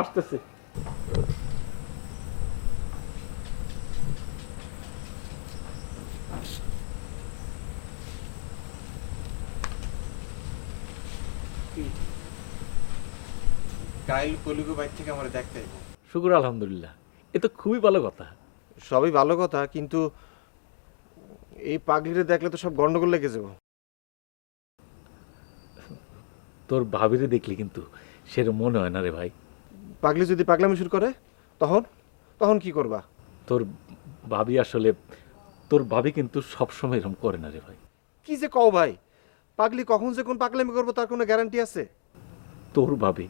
আসতেছে। কাইল কলিগো বাইর থেকে আমার দেখতে আইব। শুকুর আলহামদুলিল্লাহ, এ তো খুবই ভালো কথা। সবই ভালো কথা, কিন্তু এই পাগলিরে দেখলে তো সব গন্ডগোল লেগে যাব। তোর ভাবিরে দেখলি কিন্তু সেরকম মনে হয় না রে ভাই। পাগলি যদি পাগলামি শুরু করে তখন তখন কি করবা? তোর ভাবি আসলে, তোর ভাবি কিন্তু সবসময় এরকম করে না রে ভাই। কি যে কও ভাই, পাগলি কখন যে কোন পাগলামি করবো তার কোনো গ্যারান্টি আছে? তোর ভাবি,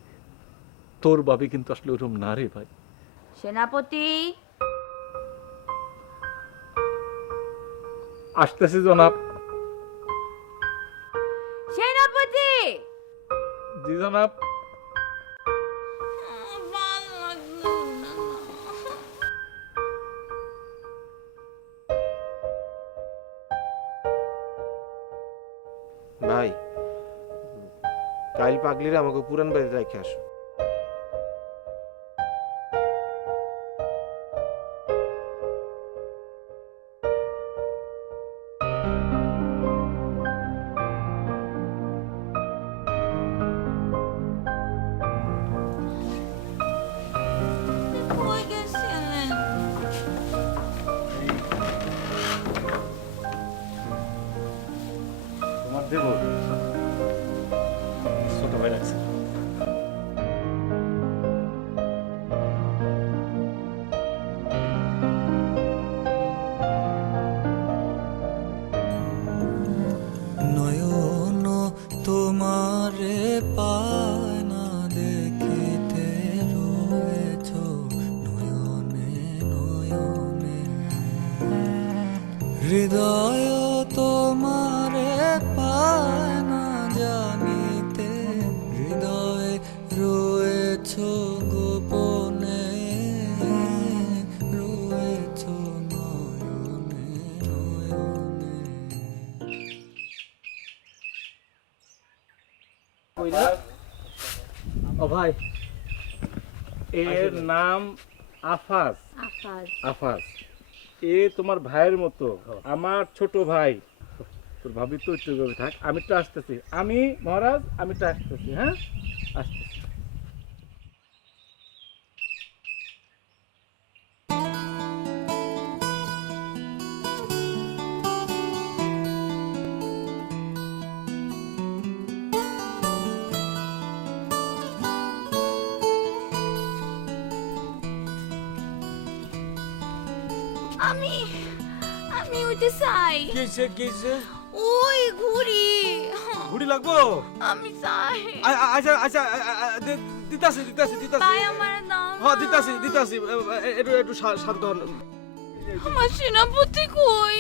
তোর ভাবি কিন্তু আসলে ওরকম না রে ভাই। সেনাপতি, আসতেছে জনাব। সেনাপতি। জি জনাব। ভাই, কাইল পাগলিরে আমাকে পুরান বাড়িতে রেখে আসো। কই গেছিলেন? তোমার দেব ছোট ভাই রাখছে। নয়ন তোমারে পায় না দেখিতে রয়েছ নয়নে নয়নে, হৃদয় তোমারে পায় না জানিতে, হৃদয়ে রয়েছ গোপনে, রয়েছ নয়নে নয়নে। ও ভাই, এর নাম আফাজ। আফাজ। আফাজ, এ তোমার ভাইয়ের মতো, আমার ছোট ভাই। তোর ভাবি তো একটু করে থাক, আমি তো আসতেছি। আমি মহারাজ, আমি তো আসতেছি। হ্যাঁ, আসতেছি। আমি আমি উঠতে চাই। কিসে কিসে ওই ঘুড়ি। ঘুড়ি লাগবো? আমি চাই। আচ্ছা আচ্ছা দিতাছি দিতাছি দিতাছি। তাই আমার দাও। হ্যাঁ দিতাছি দিতাছি, একটু একটু শান্ত হন। আমার সেনাপতি কই?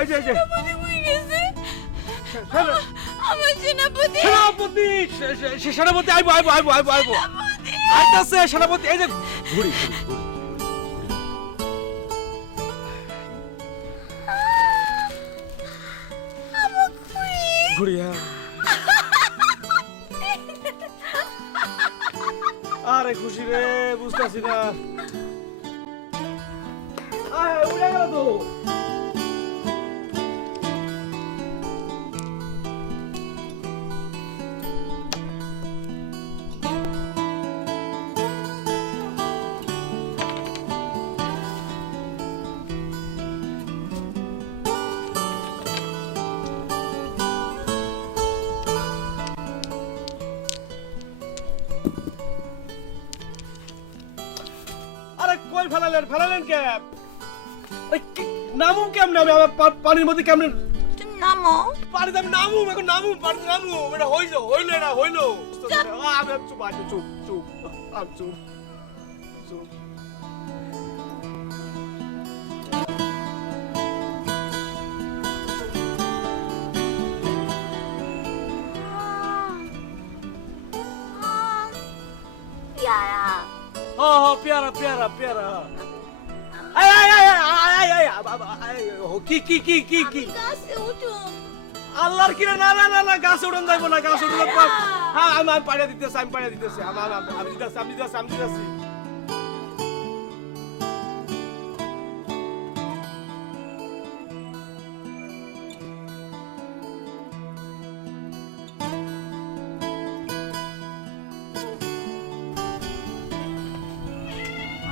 এই যে এই যে সেনাপতি কই গেছে? আমার সেনাপতি। সেনাপতি, সেনাপতি আইবো আইবো আইবো আইবো আইবো সেনাপতি। আইতাছে সেনাপতি। এই যে ঘুড়ি ঘুড়ি ঘুড়ি আমার ঘুড়ি। ঘুড়ি, হ্যাঁ। আরে খুশি রে, বুঝতাছি না। আয় উড়ে গেল তো। আরে কই ফেলালেন ফেলালেন কে? ওই নামুম কেমনে আমি? আমার পানির মধ্যে কেমনে? তুমি নামো। পানিতে আমি নামুম, এখন নামুম, পানিতে নামুম। এটা হইলো হইলো এটা হইলো। আমি চুপ আছি, চুপ চুপ, আমি চুপ চুপ। পেয়ারা। हाँ प्यारा प्यारा प्यारा आय आय आय आय आय आय की আমি গাছে উঠুম। আল্লাহর কিরে না না না না গাছ উড়ন যাইবো না গাছ উড়ন হ্যাঁ আমি পাড়িয়ে দিতেছি আমি পাড়িয়ে দিতেছি আমি দিতেছি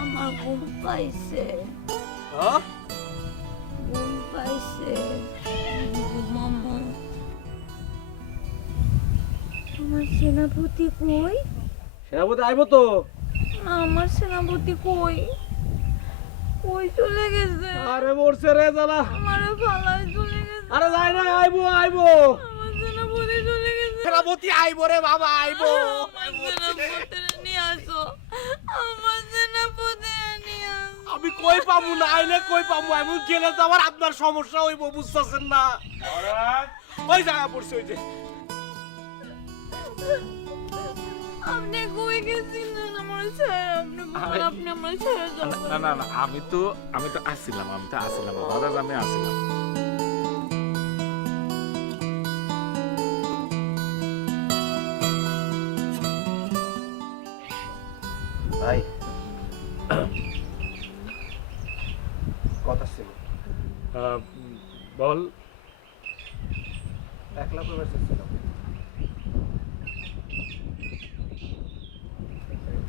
আমার ঘুম পাইছে হ্যাঁ ঘুম পাইছে মামা আমার সেনাপতি কই সেনাপতি আইবো তো আমার সেনাপতি কই কই চলে গেছে আরে মরছে রে জ্বালা আমারে ফালাই চলে গেছে আরে যাই না আইবো আমার সেনাপতি চলে গেছে সেনাপতি আইবো রে বাবা আইবো আমার সেনাপতিরে নিয়ে আসো আমার সেনাপতিরে নিয়ে আসো আমি কই পাবো না আইলে কই পাবো এমন গেলে তো আমার আপনার সমস্যা হইব বুঝতেছেন না ওই জায়গা পড়ছে ওই যে আপনি কই গেছিলেন আমার ছেড়ে আপনি আমার ছেড়ে যাবেন না না না আমি তো আসছিলাম মহারাজ আমি আসছিলাম। ভাই কথা ছিল বল। একলা প্রবেশ করছিলাম।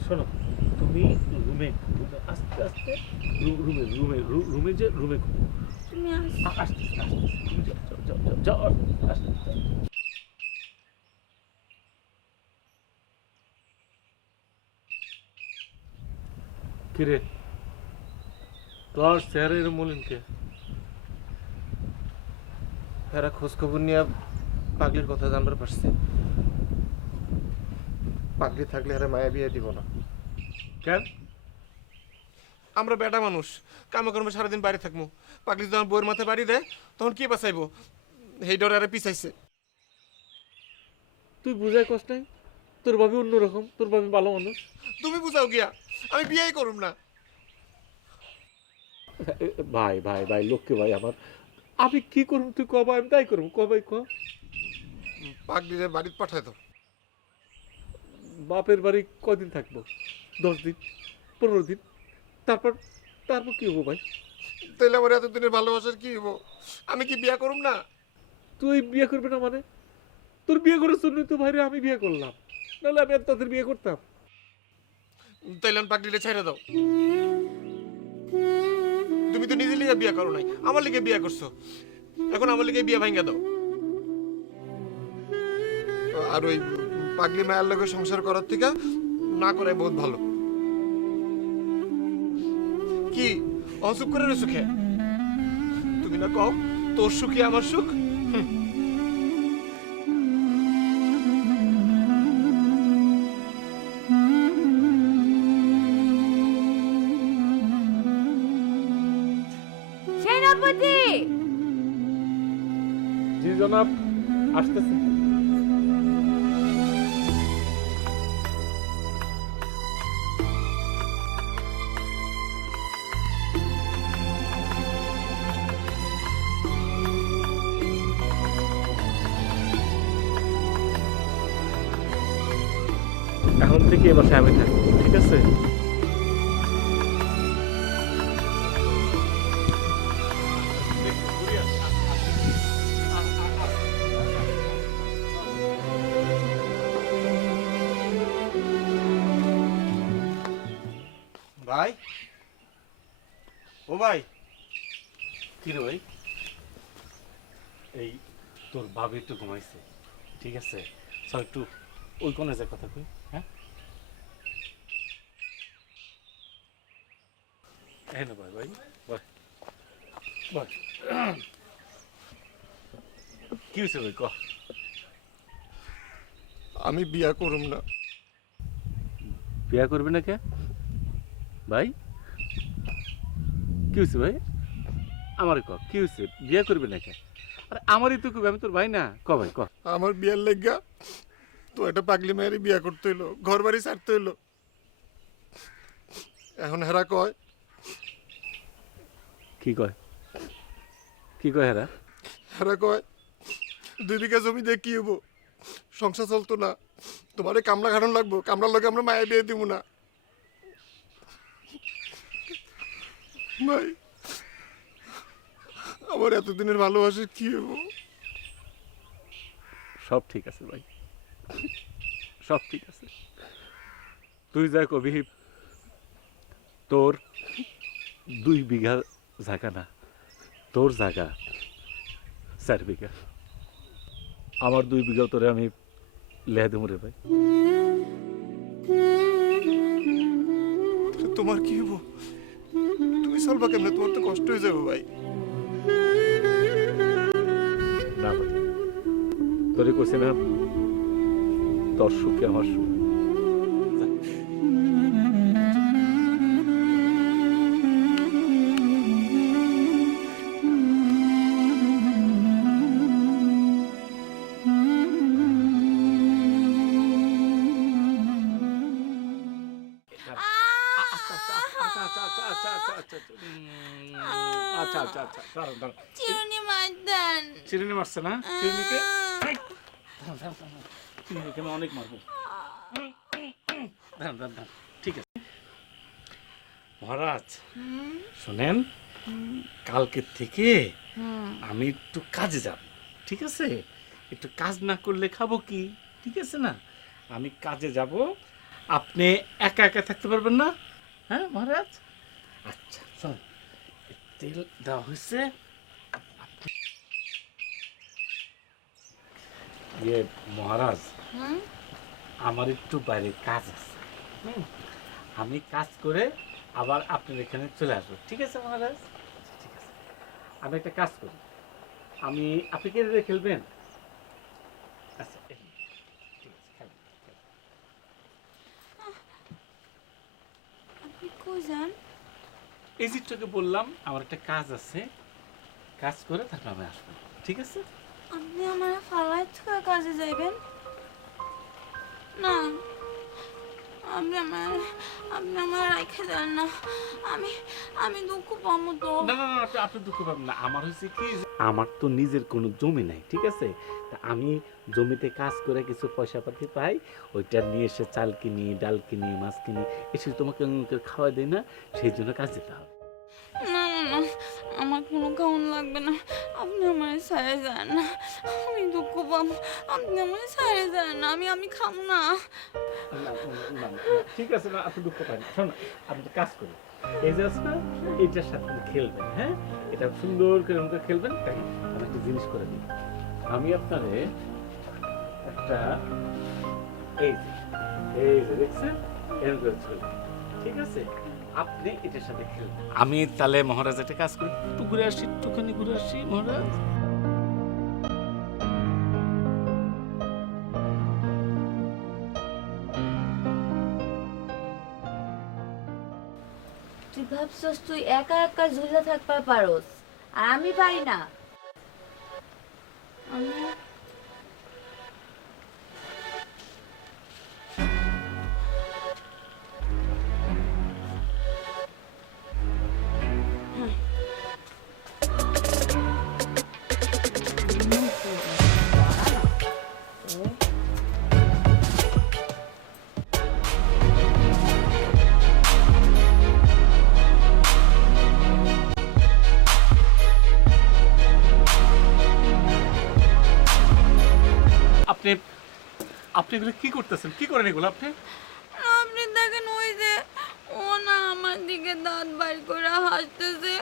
শোনো তুমি রুমে আস্তে আস্তে রুমে যে রুমে তুমি আসো আসতেছি তুমি যাও আস্তে কিরে তোর স্যারের মলিনকে এরা খোঁজখবর নিয়ে পাগলির কথা জানবার পারছে। পাগলি থাকলে এরা মায়া বিয়ে দিব না। কেন? আমরা বেটা মানুষ কামে কর্মে সারাদিন বাইরে থাকবো পাগলি যখন বইয়ের মাথায় বাড়ি দেয় তখন কি বাঁচাইবো সেই ডরে আরে পিছাইছে তুই বুঝাই কষ্ট নাই, তোর ভাবি অন্যরকম, তোর ভাবি ভালো মানুষ। তুমি বুঝাও গিয়া আমি বিয়েই করুম না ভাই ভাই ভাই লক্ষ্মী ভাই আমার, আমি কি করুম তুই কব, আমি তাই করুম ক ভাই ক। পাগলিরে বাড়িতে পাঠাই দাও বাপের বাড়ি কদিন থাকবো? 10 দিন 15 দিন, তারপর তারপর কি হবো ভাই? তাইলে আমার এতদিনের ভালোবাসার কি হবো? আমি কি বিয়ে করুম না? তুই বিয়ে করবি না মানে? তোর বিয়ে করার জন্য তো ভাইরে আমি বিয়ে করলাম, নাহলে আমি আর তাদের বিয়ে করতাম? তাইলে আমি পাগলিরে ছেড়ে দাও। তুমি তো নিজের লিগে বিয়ে করো নাই, আমার লিগে বিয়ে করছো, এখন আমার লিগে বিয়ে ভাঙ্গা দাও। আর ওই পাগলি মায়ের লগে সংসার করার থেকে না করে বহুত ভালো। কি অসুখ করে রয়েছো খে? তুমি না কও তোর সুখই আমার সুখ? সেনাপতি জি জনাব, আসতেছি। এখন থেকে এ বাসায় আমি থাকবো, ঠিক আছে? ভাই ও ভাই, কি রে ভাই? এই তোর ভাবি একটু ঘুমাইছে, ঠিক আছে? চল একটু ওই কোণে যে কথা কই। হ্যাঁ এই না ভাই ভাই ভাই ভাই কি হয়েছে ভাই ক? আমি বিয়ে করুম না। বিয়া করবি না কে ভাই? কি হয়েছে ভাই? আমার ক কি হয়েছে? বিয়া করবি না কে? আরে আমারই তো কবি, আমি তোর ভাই না? ক ভাই ক। আমার বিয়ের লেগা তো একটা পাগলি মেয়েরই বিয়ে করতে হইলো, ঘর বাড়ি ছাড়তে হইলো। এখন হেরা কয়, কি কয়? কি কয় হেরা? হেরা কয় 2 বিঘা জমি দিয়ে কি হবো? সংসার চলতো না। তোমারে কামলা খাটানো লাগবো, কামলার লগে আমরা মায়া বিয়ে দিব না। ভাই, আমার এতদিনের ভালোবাসা কি হবো? সব ঠিক আছে ভাই, সব ঠিক আছে। তুই যা কবি, তোর 2 বিঘা জায়গা না, তোর জায়গা 4 বিঘা। আমার 2 বিঘা তোরে আমি লেয়া দেবো রে ভাই। তোমার কি হবো? তুমি চলবা কেমনে? তোমার তো কষ্ট হয়ে যাবে ভাই। না ভাই, তোরে কইছে না তোর সুখে আমার সুখ। আচ্ছা আচ্ছা আচ্ছা, দাঁড়ান দাঁড়ান। চিরুনি মারতেন। চিরুনি মারছে না? চিরুনিকে চিরুনিকে আমি অনেক মারবো। দাঁড়ান দাঁড়ান দাঁড়ান, ঠিক আছে। মহারাজ শোনেন, কালকের থেকে আমি একটু কাজে যাব, ঠিক আছে? একটু কাজ না করলে খাবো কি, ঠিক আছে না? আমি কাজে যাব, আপনি একা একা থাকতে পারবেন না, হ্যাঁ মহারাজ? আচ্ছা শোন, তেল দেওয়া হয়েছে। ইয়ে মহারাজ, আমার একটু বাইরে কাজ আছে, আমি কাজ করে আবার আপনার এখানে চলে আসবো, ঠিক আছে মহারাজ? ঠিক আছে, আমি একটা কাজ করি, আপনি কে খেলবেন? আচ্ছা ঠিক আছে, খেলেন, খেলেন। আপনি কই যান? এই যে তোকে বললাম আমার একটা কাজ আছে, কাজ করে তারপর আমি আসবো, ঠিক আছে? আপনি আমার ফালাই থেকে কাজে যাইবেন না? আপনি আমার রাখে দেন না, আমি দুঃখ পাবো তো। না না না, আপনি দুঃখ পাবেন না। আমার হয়েছে কি, আমার তো নিজের কোনো জমি নাই, ঠিক আছে? তা আমি জমিতে কাজ করে কিছু পয়সা পাতি পাই, ওইটা নিয়ে এসে চাল কিনি, ডাল কিনি, মাছ কিনি, এসে তোমাকে খাওয়া দেয় না, সেই জন্য কাজ দিতে হবে। না না না, আমার কোনো খাওয়ান লাগবে না, আপনি আমার ছাড়ে যান না, আমি দুঃখ পাবো, আপনি আমার ছাড়ে যান না, আমি খাবো না। না, না, না, ঠিক আছে না, আপনি দুঃখ পান না। শোন, আপনি একটা কাজ করুন, এই যে আছে না, এইটার সাথে খেলবেন, হ্যাঁ? এটা সুন্দর করে আমাকে খেলবেন। তাই আমি একটা জিনিস করে দিই, আমি আপনারে একটা এই যে দেখছেন, এরকম করে চলবে, ঠিক আছে? আপনি এটার সাথে খেলবেন। আমি তাহলে মহারাজ একটা কাজ করি, একটু ঘুরে আসি, একটুখানি ঘুরে আসি মহারাজ। তুই ভাবছস তুই একা একা ঝুলে থাকতে পারোস আর আমি পারি না? আপনি আপনি এগুলো কি করতেছেন? কি করেন এগুলো আপনি? আপনি দেখেন ওই যে ও না আমার দিকে দাঁত বাইর করে হাসতেছে,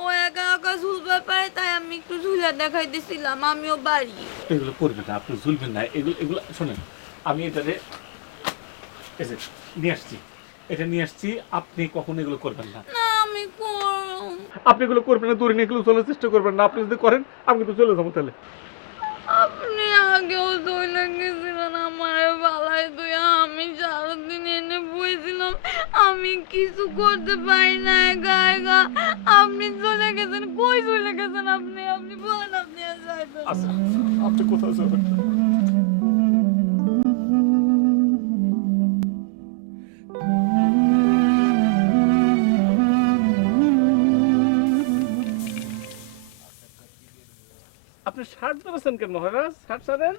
ও একা একা ঝুলবে পারে, তাই আমি একটু ঝুলা দেখাইতেছিলাম, আমিও বাড়ি। এগুলো করবেন না, আপনি ঝুলবেন না। এগুলো এগুলো শোনেন, আমি এটারে এই যে নিয়ে আসছি, এটা নিয়ে আসছি, আপনি কখনো এগুলো করবেন না। না আমি করব। আপনি এগুলো করবেন না, দূরে নিয়ে এগুলো চলার চেষ্টা করবেন না। আপনি যদি করেন আমি কিন্তু চলে যাবো তাহলে। আপনি আগেও চলে গেছিলেন আমার বালায় তুই, আমি সারাদিন এনে বইছিলাম, আমি কিছু করতে পারি না একা একা। আপনি চলে গেছেন, কই চলে গেছেন আপনি? আপনি বলেন, আপনি আর যাইবেন না। আচ্ছা, আপনি কোথাও যাবেন না। আপনি হাত ধরেছেন কেন মহারাজ? হাত ছাড়েন।